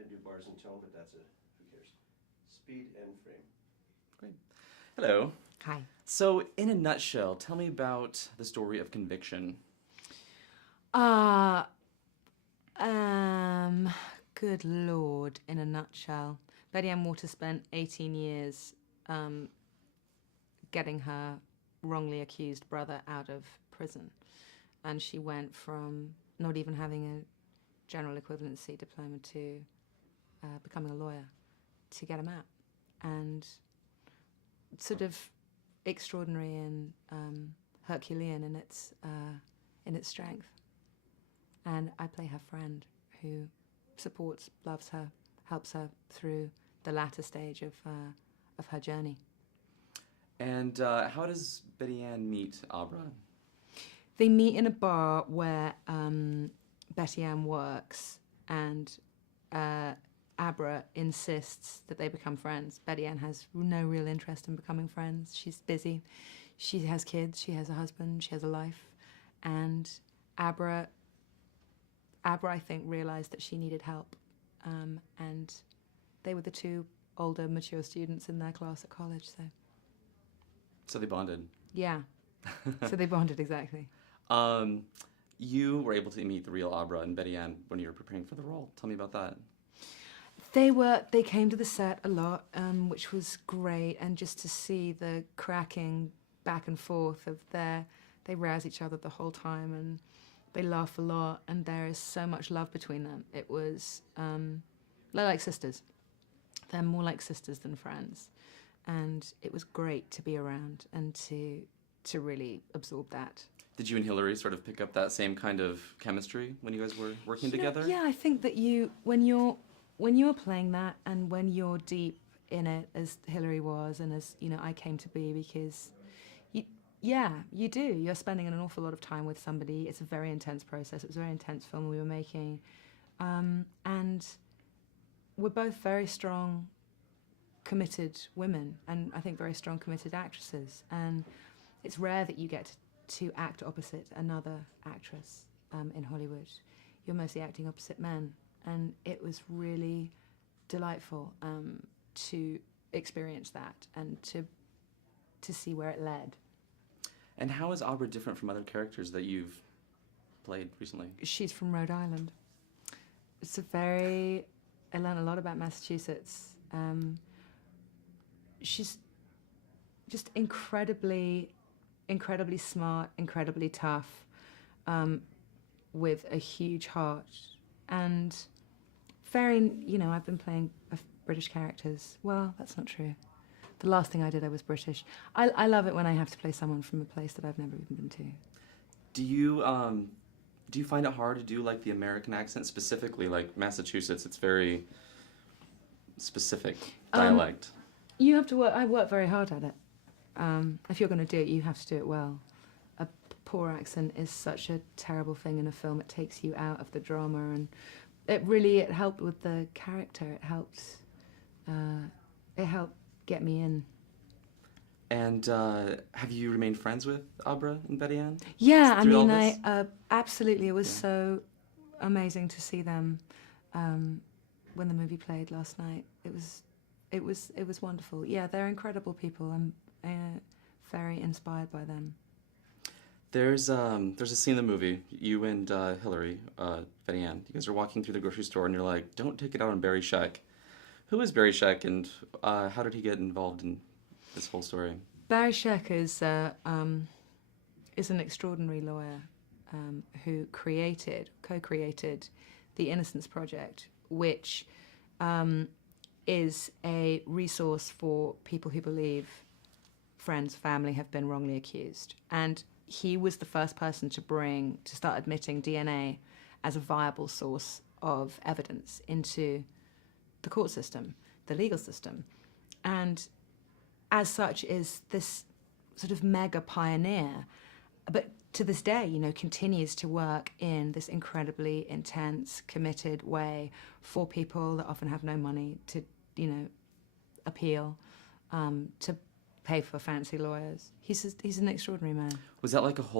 didn't do bars and tone, but that's who cares? Speed and frame. Great. Hello. Hi. So, in a nutshell, tell me about the story of conviction. Good Lord, in a nutshell. Betty Ann Waters spent 18 years getting her wrongly accused brother out of prison. And she went from not even having a general equivalency diploma to becoming a lawyer to get him out. And sort of extraordinary and Herculean in its strength. And I play her friend who supports, loves her, helps her through the latter stage of her journey. And how does Betty Ann meet Abra? They meet in a bar where Betty Ann works, and Abra insists that they become friends. Betty Ann has no real interest in becoming friends. She's busy. She has kids. She has a husband. She has a life. And Abra, I think, realized that she needed help. And they were the two older, mature students in their class at college, so. So they bonded. Yeah. So they bonded, exactly. You were able to meet the real Abra and Betty Ann when you were preparing for the role. Tell me about that. They came to the set a lot, which was great, and just to see the cracking back and forth of they rouse each other the whole time, and they laugh a lot, and there is so much love between them. It was, they're like sisters. They're more like sisters than friends, and it was great to be around and to really absorb that. Did you and Hillary sort of pick up that same kind of chemistry when you guys were working together? Yeah, I think that when you're playing that, and when you're deep in it, as Hillary was, and as I came to be, because you do. You're spending an awful lot of time with somebody. It's a very intense process. It was a very intense film we were making, and we're both very strong, committed women, and I think very strong, committed actresses. And it's rare that you get to act opposite another actress in Hollywood. You're mostly acting opposite men. And it was really delightful to experience that and to see where it led. And how is Abra different from other characters that you've played recently? She's from Rhode Island. I learned a lot about Massachusetts. She's just incredibly smart, incredibly tough, with a huge heart. And I've been playing British characters. Well, that's not true. The last thing I did, I was British. I love it when I have to play someone from a place that I've never even been to. Do you find it hard to do like the American accent, specifically like Massachusetts? It's very specific dialect. You have to work. I work very hard at it. If you're going to do it, you have to do it well. A poor accent is such a terrible thing in a film. It takes you out of the drama, and it helped with the character. It helped get me in. And have you remained friends with Abra and Betty Ann? Yeah, I mean, absolutely. It was so amazing to see them when the movie played last night. It was wonderful. Yeah, they're incredible people. I'm very inspired by them. There's a scene in the movie, you and Hillary, Betty Ann, you guys are walking through the grocery store and you're like, don't take it out on Barry Sheck. Who is Barry Sheck, and how did he get involved in this whole story? Barry Sheck is an extraordinary lawyer who co-created the Innocence Project, which is a resource for people who believe friends, family have been wrongly accused. And he was the first person to start admitting DNA as a viable source of evidence into the court system, the legal system. And as such is this sort of mega pioneer, but to this day, continues to work in this incredibly intense, committed way for people that often have no money to, appeal, to pay for fancy lawyers. He's an extraordinary man. Was that like a whole